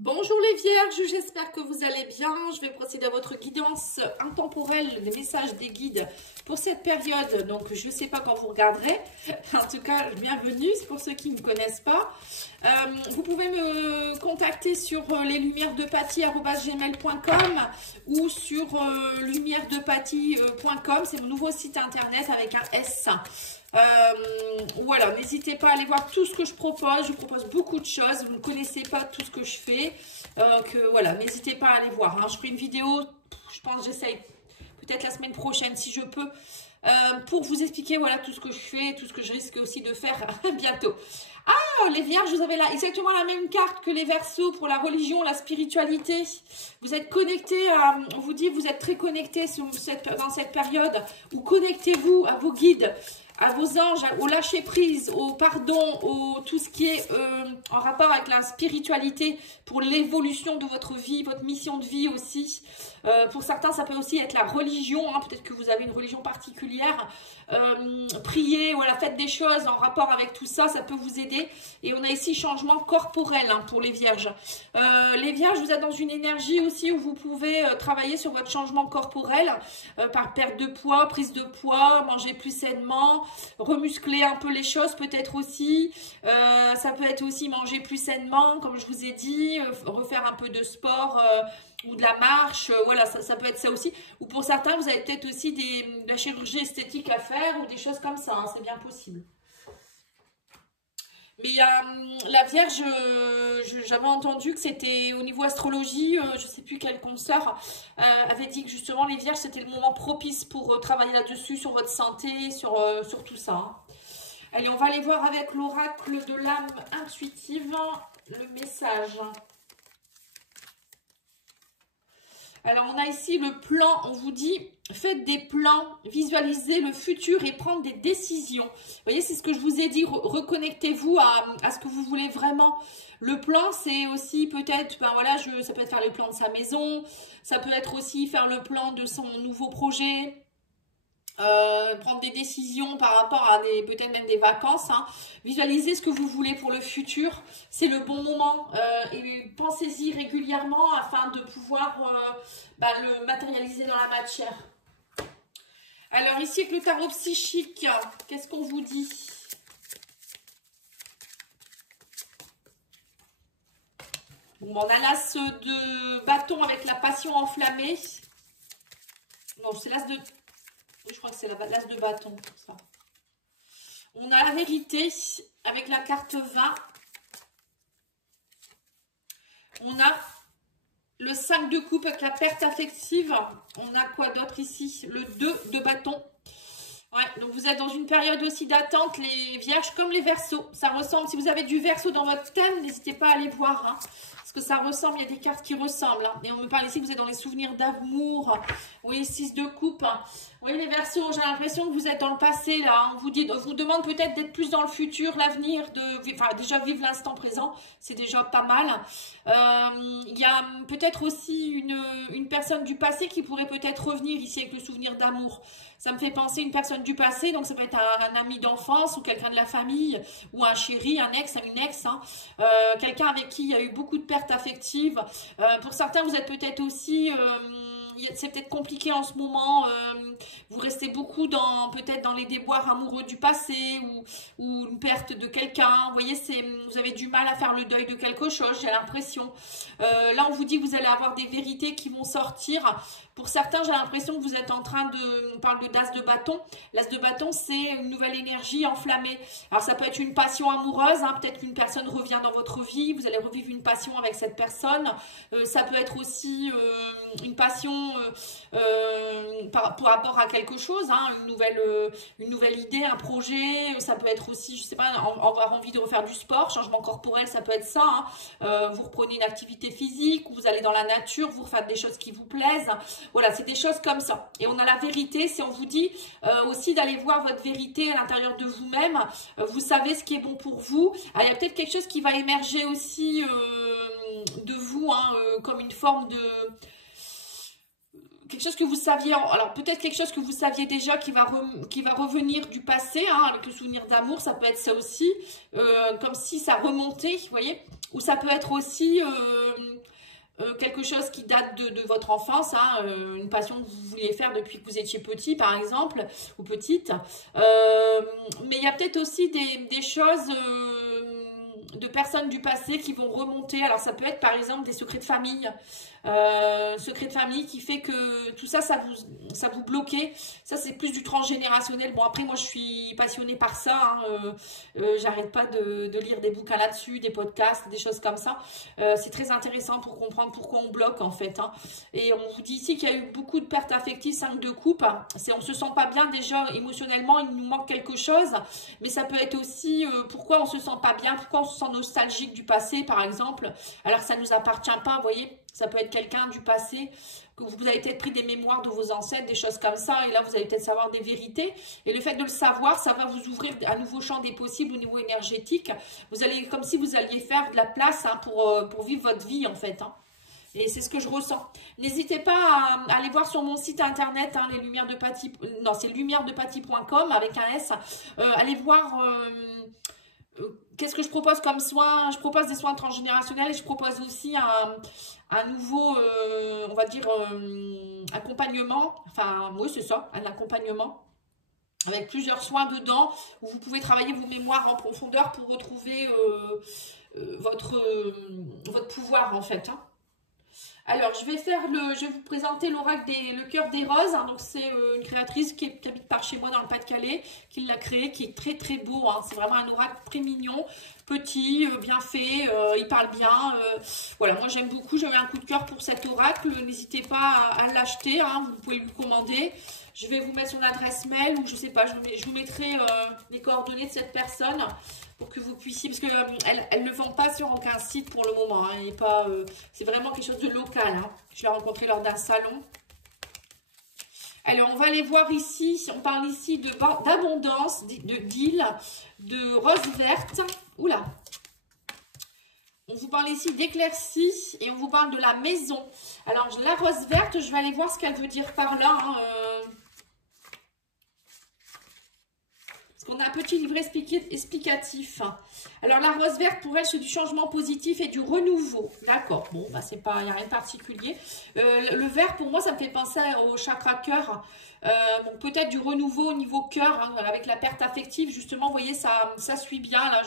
Bonjour les vierges, j'espère que vous allez bien. Je vais procéder à votre guidance intemporelle, des messages des guides pour cette période. Donc je ne sais pas quand vous regarderez. En tout cas, bienvenue pour ceux qui ne me connaissent pas. Vous pouvez me contacter sur leslumièresdepathie@gmail.com ou sur lumieresdepathie.com. C'est mon nouveau site internet avec un S. Voilà, n'hésitez pas à aller voir tout ce que je propose beaucoup de choses, vous ne connaissez pas tout ce que je fais, voilà, n'hésitez pas à aller voir, hein. Je ferai une vidéo, je pense, j'essaye peut-être la semaine prochaine si je peux, pour vous expliquer, voilà, tout ce que je fais, tout ce que je risque aussi de faire bientôt. Ah, les vierges, vous avez là exactement la même carte que les verseaux pour la religion, la spiritualité. Vous êtes connectés, on vous dit, vous êtes très connectés dans cette période, ou connectez-vous à vos guides, à vos anges, au lâcher prise, au pardon, au tout ce qui est en rapport avec la spiritualité pour l'évolution de votre vie, votre mission de vie aussi. Pour certains, ça peut aussi être la religion, hein, peut-être que vous avez une religion particulière. Priez, voilà, faites des choses en rapport avec tout ça, ça peut vous aider. Et on a ici changement corporel, hein, pour les vierges. Les vierges, vous êtes dans une énergie aussi où vous pouvez travailler sur votre changement corporel par perte de poids, prise de poids, manger plus sainement, remuscler un peu les choses peut-être aussi. Ça peut être aussi manger plus sainement, comme je vous ai dit, refaire un peu de sport ou de la marche, voilà, ça peut être ça aussi. Ou pour certains, vous avez peut-être aussi de la chirurgie esthétique à faire ou des choses comme ça, hein, c'est bien possible. Mais la Vierge, j'avais entendu que c'était au niveau astrologie, je ne sais plus quelle consoeur avait dit que justement les Vierges, c'était le moment propice pour travailler là-dessus, sur votre santé, sur tout ça, hein. Allez, on va aller voir avec l'oracle de l'âme intuitive le message. Alors, on a ici le plan, on vous dit, faites des plans, visualisez le futur et prendre des décisions. Vous voyez, c'est ce que je vous ai dit, reconnectez-vous à ce que vous voulez vraiment. Le plan, c'est aussi peut-être, ben voilà, ça peut être faire le plan de sa maison, ça peut être aussi faire le plan de son nouveau projet. Prendre des décisions par rapport à peut-être même des vacances, hein. Visualisez ce que vous voulez pour le futur, c'est le bon moment, et pensez-y régulièrement afin de pouvoir le matérialiser dans la matière. Alors ici avec le tarot psychique, qu'est-ce qu'on vous dit? Bon, on a l'as de bâton avec la passion enflammée. Non, c'est l'as de... Je crois que c'est l'as de bâton, ça. On a la vérité avec la carte 20. On a le 5 de coupe avec la perte affective. On a quoi d'autre ici? Le 2 de bâton. Ouais, donc vous êtes dans une période aussi d'attente, les vierges comme les verseaux. Ça ressemble, si vous avez du verseau dans votre thème, n'hésitez pas à aller voir, hein, parce que ça ressemble, il y a des cartes qui ressemblent, hein. Et on me parle ici que vous êtes dans les souvenirs d'amour. Oui, 6 de coupe, hein. Oui, les verseaux, j'ai l'impression que vous êtes dans le passé, là, hein. On vous demande peut-être d'être plus dans le futur, l'avenir, enfin, déjà vivre l'instant présent, c'est déjà pas mal. Il y a peut-être aussi une personne du passé qui pourrait peut-être revenir ici avec le souvenir d'amour. Ça me fait penser à une personne du passé, donc ça peut être un ami d'enfance ou quelqu'un de la famille, ou un chéri, un ex, une ex, hein. Quelqu'un avec qui il y a eu beaucoup de pertes affectives. Pour certains, vous êtes peut-être aussi... c'est peut-être compliqué en ce moment, vous restez beaucoup peut-être dans les déboires amoureux du passé ou une perte de quelqu'un. Vous voyez, vous avez du mal à faire le deuil de quelque chose, j'ai l'impression. Là, on vous dit que vous allez avoir des vérités qui vont sortir. Pour certains, j'ai l'impression que vous êtes en train on parle d'as de bâton. L'as de bâton, c'est une nouvelle énergie enflammée. Alors, ça peut être une passion amoureuse, hein, peut-être qu'une personne revient dans votre vie, vous allez revivre une passion avec cette personne. Ça peut être aussi une passion par rapport à quelque chose, hein, une nouvelle idée, un projet. Ça peut être aussi, je sais pas, avoir envie de refaire du sport, changement corporel, ça peut être ça, hein. Vous reprenez une activité physique, ou vous allez dans la nature, vous refaites des choses qui vous plaisent. Voilà, c'est des choses comme ça. Et on a la vérité, si on vous dit aussi d'aller voir votre vérité à l'intérieur de vous-même, vous savez ce qui est bon pour vous. Alors, il y a peut-être quelque chose qui va émerger aussi de vous, hein, comme une forme de... quelque chose que vous saviez, alors peut-être quelque chose que vous saviez déjà qui va revenir du passé, hein, avec le souvenir d'amour, ça peut être ça aussi, comme si ça remontait, vous voyez, ou ça peut être aussi quelque chose qui date de votre enfance, hein, une passion que vous vouliez faire depuis que vous étiez petit, par exemple, ou petite. Mais il y a peut-être aussi des choses de personnes du passé qui vont remonter. Alors, ça peut être, par exemple, des secrets de famille. Secret de famille qui fait que tout ça, ça vous bloquait. Ça, c'est plus du transgénérationnel. Bon, après, moi, je suis passionnée par ça. Hein. J'arrête pas de lire des bouquins là-dessus, des podcasts, des choses comme ça. C'est très intéressant pour comprendre pourquoi on bloque, en fait. Hein. Et on vous dit ici qu'il y a eu beaucoup de pertes affectives, 5 de coupe. On se sent pas bien déjà émotionnellement, il nous manque quelque chose. Mais ça peut être aussi pourquoi on se sent pas bien, pourquoi on se sent nostalgique du passé, par exemple. Alors que ça nous appartient pas, vous voyez. Ça peut être quelqu'un du passé, que vous avez peut-être pris des mémoires de vos ancêtres, des choses comme ça, et là vous allez peut-être savoir des vérités. Et le fait de le savoir, ça va vous ouvrir un nouveau champ des possibles au niveau énergétique. Vous allez, comme si vous alliez faire de la place hein, pour vivre votre vie en fait. Hein. Et c'est ce que je ressens. N'hésitez pas à aller voir sur mon site internet, hein, les lumières de Paty, non c'est lumieresdepaty.com avec un S. Allez voir... qu'est-ce que je propose comme soin? Je propose des soins transgénérationnels et je propose aussi un nouveau, on va dire, accompagnement. Enfin, oui, c'est ça, un accompagnement avec plusieurs soins dedans où vous pouvez travailler vos mémoires en profondeur pour retrouver votre pouvoir, en fait. Hein. Alors, je vais vous présenter l'oracle le cœur des roses. Hein. Donc, c'est une créatrice qui habite par chez moi dans le Pas-de-Calais, qui l'a créé, qui est très très beau. Hein. C'est vraiment un oracle très mignon, petit, bien fait, il parle bien. Voilà, moi j'aime beaucoup, j'ai eu un coup de cœur pour cet oracle. N'hésitez pas à l'acheter, hein. Vous pouvez lui commander. Je vais vous mettre son adresse mail ou je sais pas, je vous mettrai les coordonnées de cette personne. Pour que vous puissiez, parce qu'elle ne vend pas sur aucun site pour le moment, hein, c'est vraiment quelque chose de local. Hein. Je l'ai rencontré lors d'un salon. Alors, on va aller voir ici, on parle ici d'abondance, de deal, de rose verte. Oula! On vous parle ici d'éclaircie et on vous parle de la maison. Alors, la rose verte, je vais aller voir ce qu'elle veut dire par là. Hein, on a un petit livret explicatif. Alors, la rose verte, pour elle, c'est du changement positif et du renouveau. D'accord. Bon, bah, c'est pas, il n'y a rien de particulier. Le vert, pour moi, ça me fait penser au chakra cœur. Donc, peut-être du renouveau au niveau cœur, hein, avec la perte affective. Justement, vous voyez, ça suit bien. Là,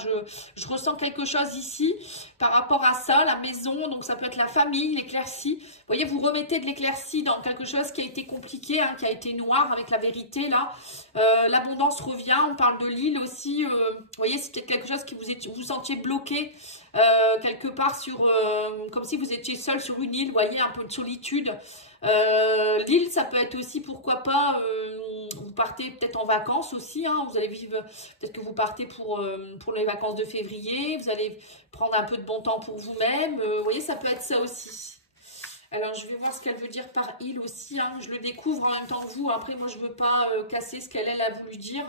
je ressens quelque chose ici par rapport à ça, la maison. Donc, ça peut être la famille, l'éclaircie. Vous voyez, vous remettez de l'éclaircie dans quelque chose qui a été compliqué, hein, qui a été noir avec la vérité, là. L'abondance revient. On parle de l'île aussi. Vous voyez, c'est peut-être quelque chose qui vous sentiez bloqué quelque part comme si vous étiez seul sur une île. Vous voyez, un peu de solitude. L'île, ça peut être aussi, pourquoi pas, vous partez peut-être en vacances aussi, hein, vous allez vivre, peut-être que vous partez pour les vacances de février, vous allez prendre un peu de bon temps pour vous-même, vous voyez, ça peut être ça aussi. Alors, je vais voir ce qu'elle veut dire par île aussi, hein, je le découvre en même temps que vous, après moi je veux pas casser ce qu'elle a voulu dire.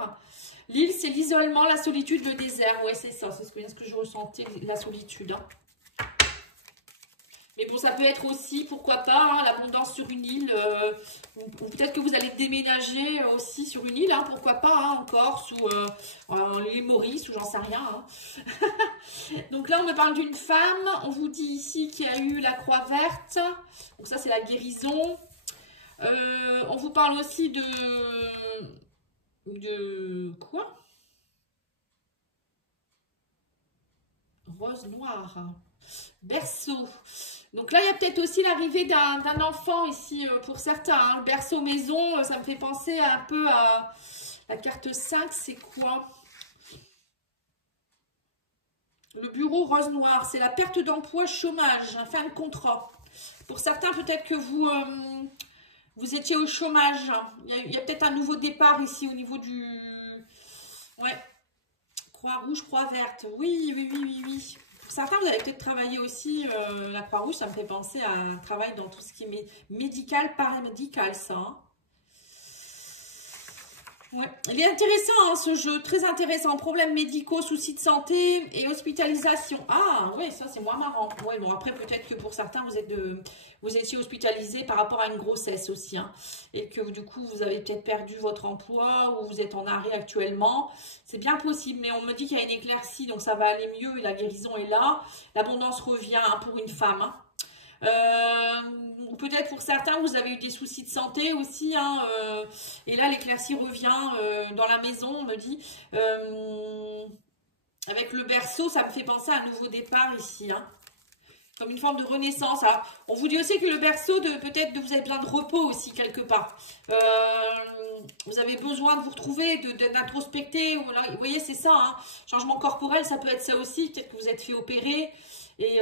L'île, c'est l'isolement, la solitude, le désert, ouais c'est ça, c'est ce que je ressentais, la solitude, hein. Mais bon, ça peut être aussi, pourquoi pas, hein, l'abondance sur une île. Ou peut-être que vous allez déménager aussi sur une île, hein, pourquoi pas, hein, en Corse ou en l'île Maurice ou j'en sais rien. Hein. Donc là, on me parle d'une femme. On vous dit ici qu'il y a eu la croix verte. Donc ça, c'est la guérison. On vous parle aussi de quoi? Rose noire. Berceau. Donc là, il y a peut-être aussi l'arrivée d'un enfant ici pour certains. Hein. Le berceau maison, ça me fait penser un peu à la carte 5, c'est quoi? Le bureau rose noir, c'est la perte d'emploi, chômage, fin de contrat. Pour certains, peut-être que vous étiez au chômage. Il y a peut-être un nouveau départ ici au niveau du... Ouais. Croix rouge, croix verte. Oui, oui, oui, oui, oui. Certains, vous allez peut-être travailler aussi, la Croix-Rouge, ça me fait penser à un travail dans tout ce qui est médical, paramédical, ça. Hein. Ouais. Il est intéressant, hein, ce jeu, très intéressant. Problèmes médicaux, soucis de santé et hospitalisation. Ah, oui, ça, c'est moins marrant. Ouais, bon, après, peut-être que pour certains, vous étiez hospitalisé par rapport à une grossesse aussi. Hein, et que, du coup, vous avez peut-être perdu votre emploi ou vous êtes en arrêt actuellement. C'est bien possible, mais on me dit qu'il y a une éclaircie, donc ça va aller mieux et la guérison est là. L'abondance revient hein, pour une femme. Hein. Ou peut-être pour certains, vous avez eu des soucis de santé aussi. Hein, et là, l'éclaircie revient dans la maison, on me dit. Avec le berceau, ça me fait penser à un nouveau départ ici. Hein. Comme une forme de renaissance. Alors, on vous dit aussi que le berceau, peut-être vous avez besoin de repos aussi quelque part. Vous avez besoin de vous retrouver, d'introspecter. Vous voyez, c'est ça. Hein. Changement corporel, ça peut être ça aussi. Peut-être que vous êtes fait opérer et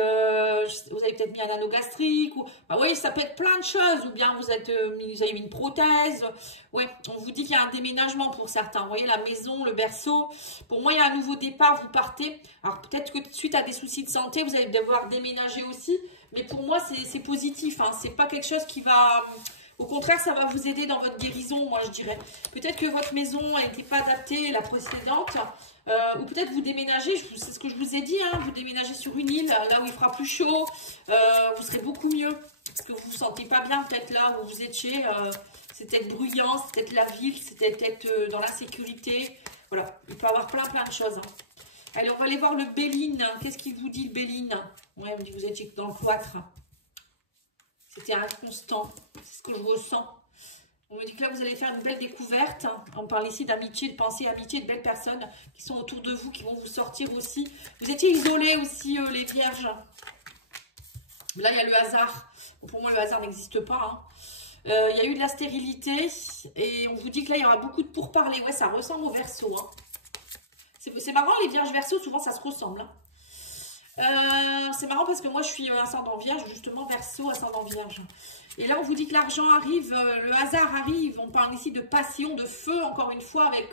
vous avez peut-être mis un anneau gastrique. Ou, bah, oui, ça peut être plein de choses. Ou bien vous avez mis une prothèse. Ouais, on vous dit qu'il y a un déménagement pour certains. Vous voyez, la maison, le berceau. Pour moi, il y a un nouveau départ. Vous partez. Alors, peut-être que suite à des soucis de santé, vous allez devoir déménager aussi. Mais pour moi, c'est positif. Hein. C'est pas quelque chose qui va... Au contraire, ça va vous aider dans votre guérison, moi, je dirais. Peut-être que votre maison n'était pas adaptée, la précédente. Ou peut-être vous déménagez, c'est ce que je vous ai dit, hein, vous déménagez sur une île, là où il fera plus chaud. Vous serez beaucoup mieux. Parce que vous ne vous sentez pas bien, peut-être là où vous étiez. C'est peut-être bruyant, c'est peut-être la ville, c'était peut-être dans l'insécurité. Voilà, il peut y avoir plein de choses. Hein. Allez, on va aller voir le Béline. Qu'est-ce qu'il vous dit, le Béline? Ouais, il me dit vous étiez dans le cloître. C'était inconstant. C'est ce que je ressens. On me dit que là, vous allez faire une belle découverte. On parle ici d'amitié, de pensée, amitié, de belles personnes qui sont autour de vous, qui vont vous sortir aussi. Vous étiez isolés aussi, les vierges. Là, il y a le hasard. Bon, pour moi, le hasard n'existe pas. Hein. Il y a eu de la stérilité. Et on vous dit que là, il y aura beaucoup de pourparlers. Ouais, ça ressemble au Verseau. Hein. C'est marrant, les vierges Verseau, souvent, ça se ressemble. Hein. C'est marrant parce que moi je suis ascendant vierge, justement Verseau, ascendant vierge. Et là on vous dit que l'argent arrive, le hasard arrive, on parle ici de passion, de feu, encore une fois avec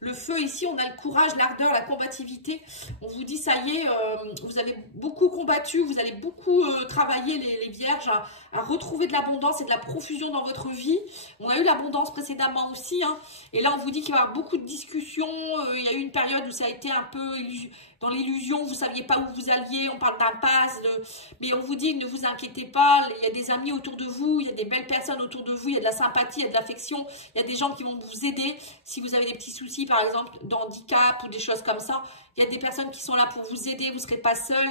le feu ici, on a le courage, l'ardeur, la combativité. On vous dit ça y est, vous avez beaucoup combattu, vous allez beaucoup travailler les vierges à retrouver de l'abondance et de la profusion dans votre vie. On a eu l'abondance précédemment aussi, hein. Et là on vous dit qu'il va y avoir beaucoup de discussions, il y a eu une période où ça a été un peu dans l'illusion, vous ne saviez pas où vous alliez, on parle d'impasse, mais on vous dit ne vous inquiétez pas, il y a des amis autour de vous, il y a des belles personnes autour de vous, il y a de la sympathie, il y a de l'affection, il y a des gens qui vont vous aider. Si vous avez des petits soucis, par exemple, d'handicap ou des choses comme ça, il y a des personnes qui sont là pour vous aider, vous ne serez pas seul.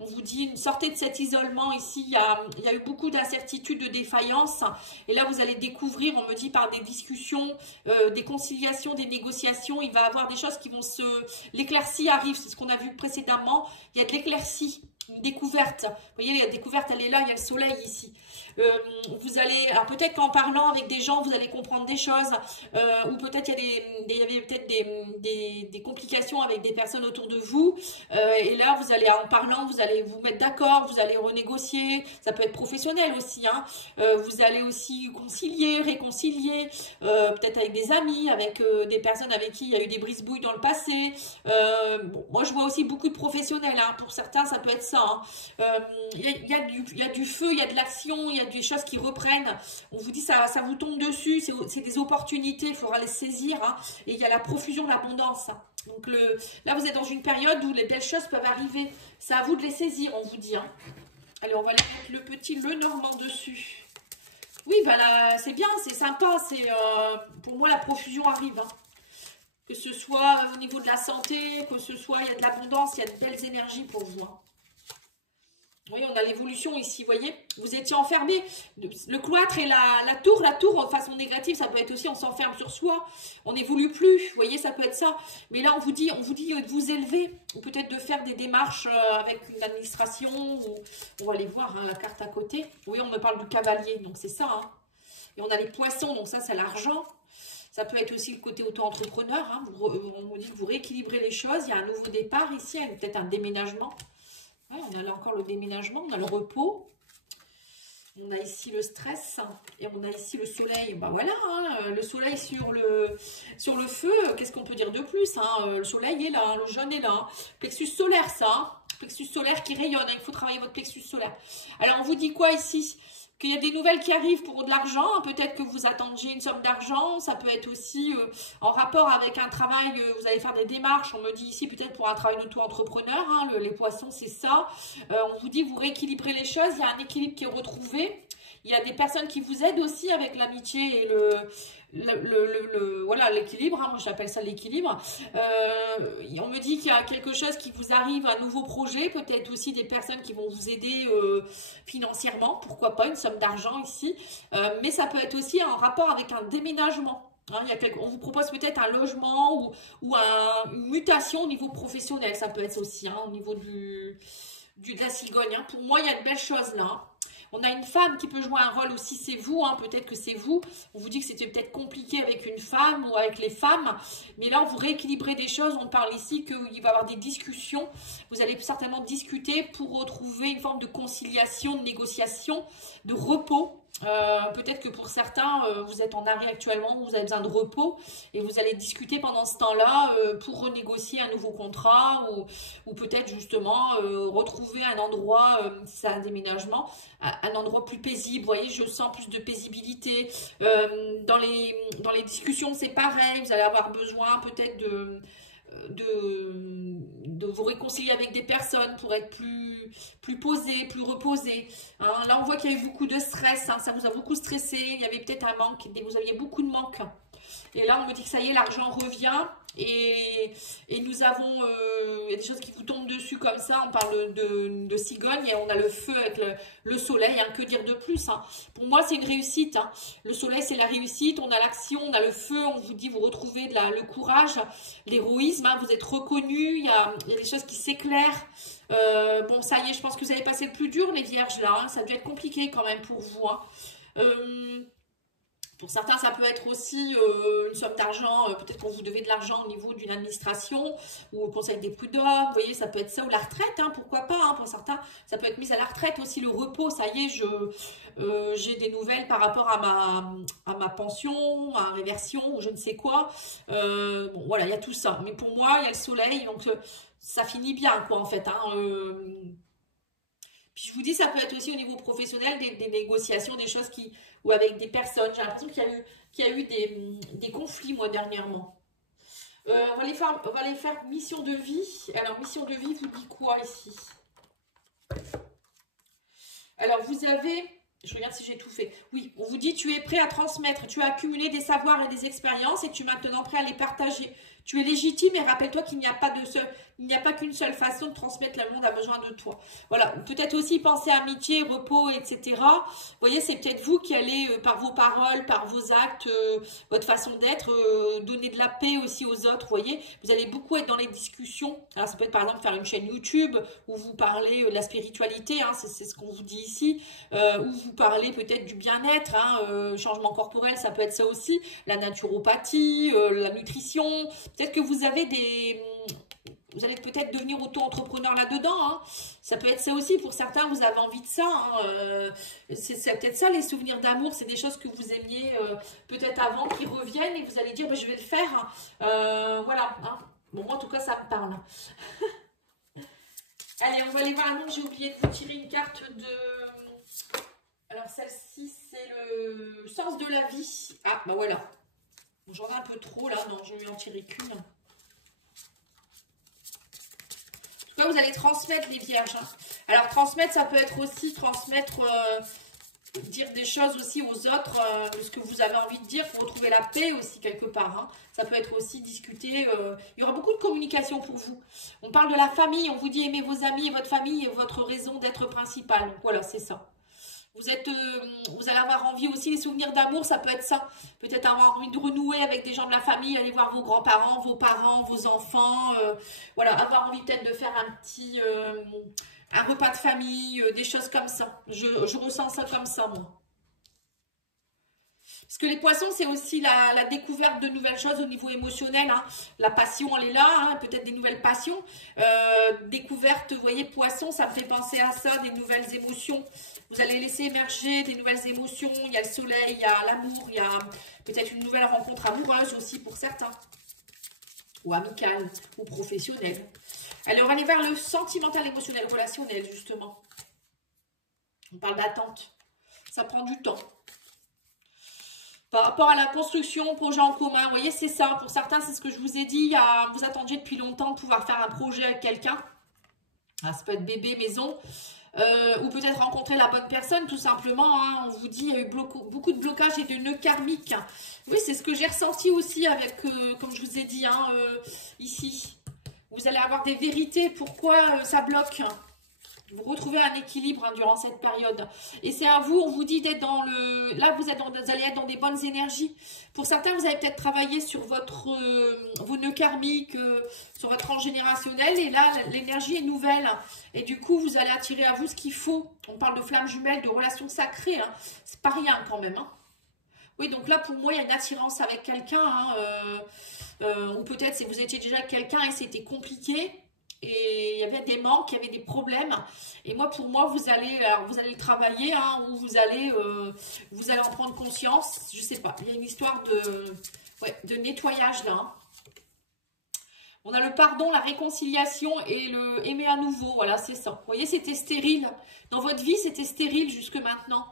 On vous dit, sortez de cet isolement ici, il y a eu beaucoup d'incertitudes, de défaillances. Et là, vous allez découvrir, on me dit, par des discussions, des conciliations, des négociations, il va y avoir des choses qui vont l'éclaircie arrive, c'est ce qu'on a vu précédemment. Il y a de l'éclaircie, une découverte. Vous voyez, la découverte, elle est là, il y a le soleil ici. Vous allez, alors peut-être qu'en parlant avec des gens, vous allez comprendre des choses, ou peut-être il y avait peut-être des complications avec des personnes autour de vous, et là vous allez, en parlant, vous allez vous mettre d'accord, vous allez renégocier, ça peut être professionnel aussi, hein. Vous allez aussi concilier, réconcilier, peut-être avec des amis, avec des personnes avec qui il y a eu des brise-bouilles dans le passé. Bon, moi je vois aussi beaucoup de professionnels, hein. Pour certains ça peut être ça, hein. Il y a du feu, il y a de l'action, il y a des choses qui reprennent. On vous dit ça vous tombe dessus, c'est des opportunités, il faudra les saisir, hein. Et il y a la profusion, l'abondance. Donc là vous êtes dans une période où les belles choses peuvent arriver. C'est à vous de les saisir, on vous dit, hein. Allez, on va aller mettre le petit Lenormand dessus. Oui, bah là c'est bien, c'est sympa. Pour moi la profusion arrive, hein. Que ce soit au niveau de la santé, que ce soit il y a de l'abondance, il y a de belles énergies pour vous, hein. Oui, on a l'évolution ici, vous voyez. Vous étiez enfermé. Le cloître et la tour en façon négative, ça peut être aussi on s'enferme sur soi. On n'évolue plus, vous voyez, ça peut être ça. Mais là, on vous dit de vous élever, ou peut-être de faire des démarches avec une administration. Ou, on va aller voir, hein, la carte à côté. Oui, on me parle du cavalier, donc c'est ça, hein. Et on a les poissons, donc ça, c'est l'argent. Ça peut être aussi le côté auto-entrepreneur, hein. On vous dit que vous rééquilibrez les choses. Il y a un nouveau départ ici, peut-être un déménagement. Ouais, on a là encore le déménagement, on a le repos, on a ici le stress et on a ici le soleil. Ben voilà, hein, le soleil sur le feu, qu'est-ce qu'on peut dire de plus, hein, le soleil est là, hein, le jaune est là, hein. Plexus solaire ça, hein, plexus solaire qui rayonne, hein, il faut travailler votre plexus solaire. Alors on vous dit quoi ici? Qu'il y a des nouvelles qui arrivent pour de l'argent, hein, peut-être que vous attendiez une somme d'argent, ça peut être aussi en rapport avec un travail, vous allez faire des démarches, on me dit ici peut-être pour un travail d'auto-entrepreneur, hein, les poissons c'est ça, on vous dit vous rééquilibrez les choses, il y a un équilibre qui est retrouvé, Il y a des personnes qui vous aident aussi avec l'amitié et voilà, l'équilibre, hein, moi j'appelle ça l'équilibre. On me dit qu'il y a quelque chose qui vous arrive, un nouveau projet, peut-être aussi des personnes qui vont vous aider financièrement, pourquoi pas, une somme d'argent ici, mais ça peut être aussi en rapport avec un déménagement. Hein, on vous propose peut-être un logement ou une mutation au niveau professionnel, ça peut être aussi hein, au niveau de la cigogne. Hein. Pour moi, il y a de belles choses là. Hein. On a une femme qui peut jouer un rôle aussi, c'est vous, hein, peut-être que c'est vous. On vous dit que c'était peut-être compliqué avec une femme ou avec les femmes. Mais là, vous rééquilibrez des choses. On parle ici qu'il va y avoir des discussions. Vous allez certainement discuter pour retrouver une forme de conciliation, de négociation, de repos. Peut-être que pour certains, vous êtes en arrêt actuellement, vous avez besoin de repos et vous allez discuter pendant ce temps-là pour renégocier un nouveau contrat ou peut-être justement retrouver un endroit, si c'est un déménagement, un endroit plus paisible. Vous voyez, je sens plus de paisibilité. Dans les discussions, c'est pareil, vous allez avoir besoin peut-être de vous réconcilier avec des personnes pour être plus posé, plus reposé. Hein, là, on voit qu'il y a eu beaucoup de stress. Hein, ça vous a beaucoup stressé. Il y avait peut-être un manque. Vous aviez beaucoup de manque. Et là, on me dit que ça y est, l'argent revient. Et nous avons il y a des choses qui vous tombent dessus comme ça. On parle de cigogne et on a le feu avec le soleil. Hein, que dire de plus hein. Pour moi, c'est une réussite. Hein. Le soleil, c'est la réussite. On a l'action, on a le feu. On vous dit, vous retrouvez le courage, l'héroïsme. Hein, vous êtes reconnu. Il y a des choses qui s'éclairent. Bon, ça y est, je pense que vous avez passé le plus dur, les vierges, là. Hein, ça a dû être compliqué quand même pour vous. Hein. Pour certains, ça peut être aussi une somme d'argent, peut-être qu'on vous devez de l'argent au niveau d'une administration ou au conseil des prud'hommes, vous voyez, ça peut être ça, ou la retraite, hein, pourquoi pas, hein, pour certains, ça peut être mis à la retraite aussi, le repos, ça y est, j'ai des nouvelles par rapport à ma pension, à réversion ou je ne sais quoi, bon voilà, il y a tout ça, mais pour moi, il y a le soleil, donc ça finit bien, quoi, en fait, hein, puis je vous dis, ça peut être aussi au niveau professionnel, des négociations, des choses ou avec des personnes. J'ai l'impression qu'il y a eu des conflits, moi, dernièrement. On va les faire mission de vie. Alors, mission de vie vous dit quoi ici? Alors, vous avez... Je regarde si j'ai tout fait. Oui, on vous dit, tu es prêt à transmettre. Tu as accumulé des savoirs et des expériences et tu es maintenant prêt à les partager. Tu es légitime et rappelle-toi qu'il n'y a pas qu'une seule façon de transmettre. Le monde a besoin de toi. Voilà, peut-être aussi penser à amitié, repos, etc. Vous voyez, c'est peut-être vous qui allez, par vos paroles, par vos actes, votre façon d'être, donner de la paix aussi aux autres. Vous voyez, vous allez beaucoup être dans les discussions. Alors, ça peut être par exemple faire une chaîne YouTube où vous parlez de la spiritualité, hein, c'est ce qu'on vous dit ici, où vous parlez peut-être du bien-être, hein, changement corporel, ça peut être ça aussi, la naturopathie, la nutrition. Peut-être que vous avez vous allez peut-être devenir auto-entrepreneur là-dedans. Hein. Ça peut être ça aussi. Pour certains, vous avez envie de ça. Hein. C'est peut-être ça, les souvenirs d'amour. C'est des choses que vous aimiez peut-être avant qui reviennent et vous allez dire, bah, je vais le faire. Voilà. Hein. Bon, moi, en tout cas, ça me parle. Allez, on va aller voir. Non, j'ai oublié de vous tirer une carte de... Alors, celle-ci, c'est le sens de la vie. Ah, bah voilà. J'en ai un peu trop là, non, je vais en tirer qu'une. En tout cas, vous allez transmettre les vierges. Hein. Alors, transmettre, ça peut être aussi transmettre, dire des choses aussi aux autres, de ce que vous avez envie de dire pour retrouver la paix aussi quelque part. Hein. Ça peut être aussi discuter. Il y aura beaucoup de communication pour vous. On parle de la famille, on vous dit aimez vos amis et votre famille est votre raison d'être principale. Donc voilà, c'est ça. Vous allez avoir envie aussi, les souvenirs d'amour, ça peut être ça. Peut-être avoir envie de renouer avec des gens de la famille, aller voir vos grands-parents, vos parents, vos enfants. Voilà, avoir envie peut-être de faire un repas de famille, des choses comme ça. Je ressens ça comme ça, moi. Parce que les poissons, c'est aussi la découverte de nouvelles choses au niveau émotionnel. Hein. La passion, elle est là, hein, peut-être des nouvelles passions. Découverte, vous voyez, poisson, ça me fait penser à ça, des nouvelles émotions. Vous allez laisser émerger des nouvelles émotions. Il y a le soleil, il y a l'amour, il y a peut-être une nouvelle rencontre amoureuse aussi pour certains. Ou amicale, ou professionnelle. Allez, on va aller vers le sentimental, émotionnel, relationnel, justement. On parle d'attente. Ça prend du temps. Par rapport à la construction, projet en commun, vous voyez, c'est ça. Pour certains, c'est ce que je vous ai dit. Vous attendiez depuis longtemps de pouvoir faire un projet avec quelqu'un. Ça peut être bébé, maison. ou peut-être rencontrer la bonne personne, tout simplement. Hein. On vous dit, il y a eu beaucoup de blocages et de nœuds karmiques. Oui, c'est ce que j'ai ressenti aussi avec, comme je vous ai dit, hein, ici. Vous allez avoir des vérités, pourquoi ça bloque. Vous retrouvez un équilibre hein, durant cette période. Et c'est à vous, on vous dit d'être dans le... Là, vous allez être dans des bonnes énergies. Pour certains, vous allez peut-être travailler sur vos nœuds karmiques, sur votre transgénérationnel. Et là, l'énergie est nouvelle. Et du coup, vous allez attirer à vous ce qu'il faut. On parle de flammes jumelles, de relations sacrées. Hein. C'est pas rien quand même. Hein. Oui, donc là, pour moi, il y a une attirance avec quelqu'un. Hein, ou peut-être si vous étiez déjà avec quelqu'un et c'était compliqué. Et il y avait des manques, il y avait des problèmes. Et moi, pour moi, vous allez travailler, hein, ou vous allez en prendre conscience. Je sais pas, il y a une histoire de nettoyage là. Hein. On a le pardon, la réconciliation et le aimer à nouveau. Voilà, c'est ça. Vous voyez, c'était stérile. Dans votre vie, c'était stérile jusque maintenant.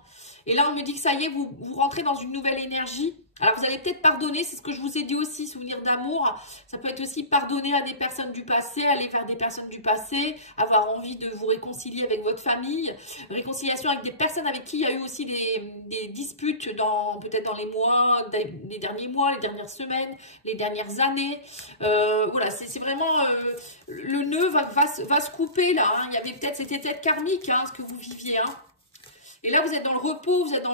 Et là, on me dit que ça y est, vous rentrez dans une nouvelle énergie. Alors, vous allez peut-être pardonner, c'est ce que je vous ai dit aussi, souvenir d'amour. Ça peut être aussi pardonner à des personnes du passé, aller vers des personnes du passé, avoir envie de vous réconcilier avec votre famille. Réconciliation avec des personnes avec qui il y a eu aussi des disputes, peut-être dans les derniers mois, les dernières semaines, les dernières années. Voilà, c'est vraiment... le nœud va se couper là. Hein. C'était peut-être karmique, hein, ce que vous viviez, hein. Et là, vous êtes dans le repos, vous êtes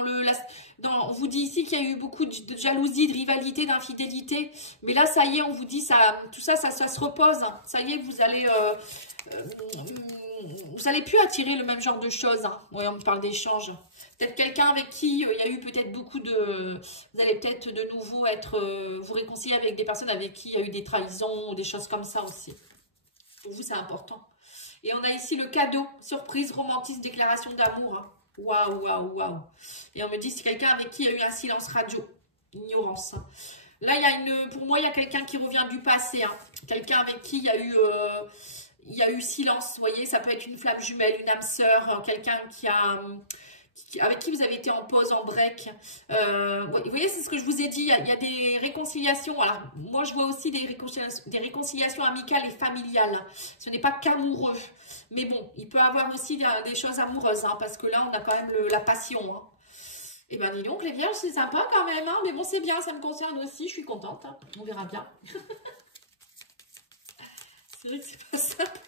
on vous dit ici qu'il y a eu beaucoup de jalousie, de rivalité, d'infidélité. Mais là, ça y est, on vous dit, tout ça se repose. Ça y est, vous allez plus attirer le même genre de choses. Hein. Oui, on me parle d'échange. Peut-être quelqu'un avec qui il y a eu peut-être beaucoup de... Vous allez peut-être de nouveau vous réconcilier avec des personnes avec qui il y a eu des trahisons ou des choses comme ça aussi. Pour vous, c'est important. Et on a ici le cadeau, surprise, romantisme, déclaration d'amour. Hein. Waouh, waouh, waouh. Et on me dit, c'est quelqu'un avec qui il y a eu un silence radio. Ignorance. Là, pour moi, il y a quelqu'un qui revient du passé. Hein. Quelqu'un avec qui il y a eu silence. Vous voyez, ça peut être une flamme jumelle, une âme sœur, quelqu'un avec qui vous avez été en pause, en break. Vous voyez, c'est ce que je vous ai dit. Il y a des réconciliations. Alors, moi, je vois aussi des réconciliations amicales et familiales. Ce n'est pas qu'amoureux. Mais bon, il peut y avoir aussi des choses amoureuses, hein, parce que là, on a quand même la passion. Hein. Et ben, dis donc, les vierges, c'est sympa quand même. Hein, mais bon, c'est bien, ça me concerne aussi. Je suis contente. Hein, on verra bien. C'est vrai que c'est pas sympa.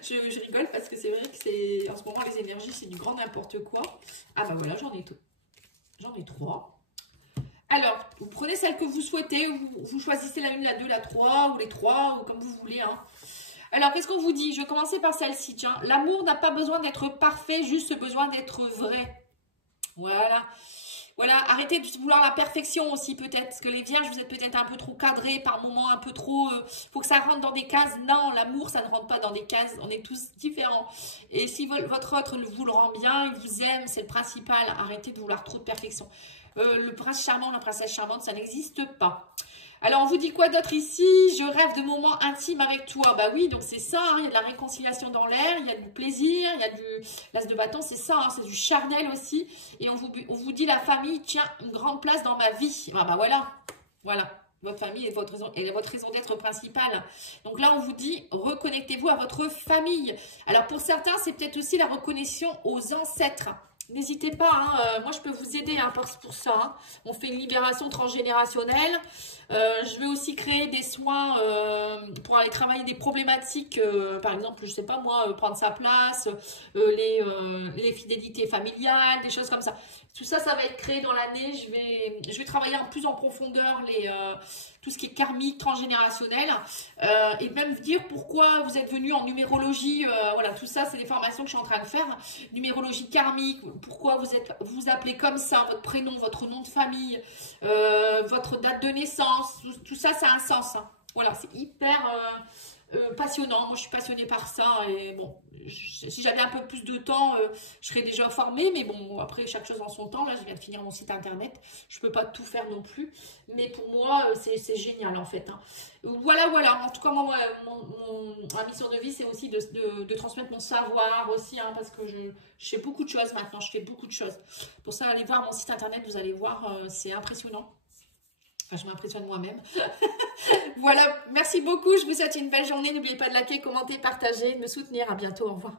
Je rigole parce que c'est vrai que en ce moment, les énergies, c'est du grand n'importe quoi. Ah bah voilà, j'en ai 3. Alors, vous prenez celle que vous souhaitez. Vous choisissez la 1, la 2, la 3, ou les 3, ou comme vous voulez. Hein. Alors, qu'est-ce qu'on vous dit? Je vais commencer par celle-ci. Tiens, l'amour n'a pas besoin d'être parfait, juste besoin d'être vrai. Voilà. Voilà, arrêtez de vouloir la perfection aussi peut-être. Parce que les vierges, vous êtes peut-être un peu trop cadrés, par moments un peu trop... faut que ça rentre dans des cases. Non, l'amour, ça ne rentre pas dans des cases. On est tous différents. Et si votre autre vous le rend bien, il vous aime, c'est le principal. Arrêtez de vouloir trop de perfection. Le prince charmant, la princesse charmante, ça n'existe pas. Alors, on vous dit quoi d'autre ici? Je rêve de moments intimes avec toi. Bah oui, donc c'est ça, hein, il y a de la réconciliation dans l'air, il y a du plaisir, il y a du... L'as de bâton, c'est ça, hein, c'est du charnel aussi. Et on vous dit la famille tient une grande place dans ma vie. Ah bah voilà, voilà. Votre famille est votre raison d'être principale. Donc là, on vous dit, reconnectez-vous à votre famille. Alors, pour certains, c'est peut-être aussi la reconnexion aux ancêtres. N'hésitez pas, hein, moi je peux vous aider hein, pour ça. Hein. On fait une libération transgénérationnelle. Je vais aussi créer des soins pour aller travailler des problématiques, par exemple, je sais pas moi, prendre sa place, les fidélités familiales, des choses comme ça. Tout ça, ça va être créé dans l'année. Je vais travailler plus en profondeur tout ce qui est karmique, transgénérationnel, et même dire pourquoi vous êtes venu en numérologie. Voilà, tout ça, c'est des formations que je suis en train de faire. Numérologie karmique, pourquoi vous appelez comme ça, votre prénom, votre nom de famille, votre date de naissance, tout ça, ça a un sens. Hein. Voilà, c'est hyper passionnant. Moi, je suis passionnée par ça. Et bon, si j'avais un peu plus de temps, je serais déjà formée. Mais bon, après, chaque chose en son temps. Là, je viens de finir mon site internet. Je ne peux pas tout faire non plus. Mais pour moi, c'est génial, en fait. Hein. Voilà, voilà. En tout cas, moi, ma mission de vie, c'est aussi de transmettre mon savoir aussi. Hein, parce que je fais beaucoup de choses maintenant. Je fais beaucoup de choses. Pour ça, allez voir mon site internet. Vous allez voir, c'est impressionnant. Enfin, je m'impressionne moi-même. Voilà, merci beaucoup. Je vous souhaite une belle journée. N'oubliez pas de liker, commenter, partager, de me soutenir. À bientôt. Au revoir.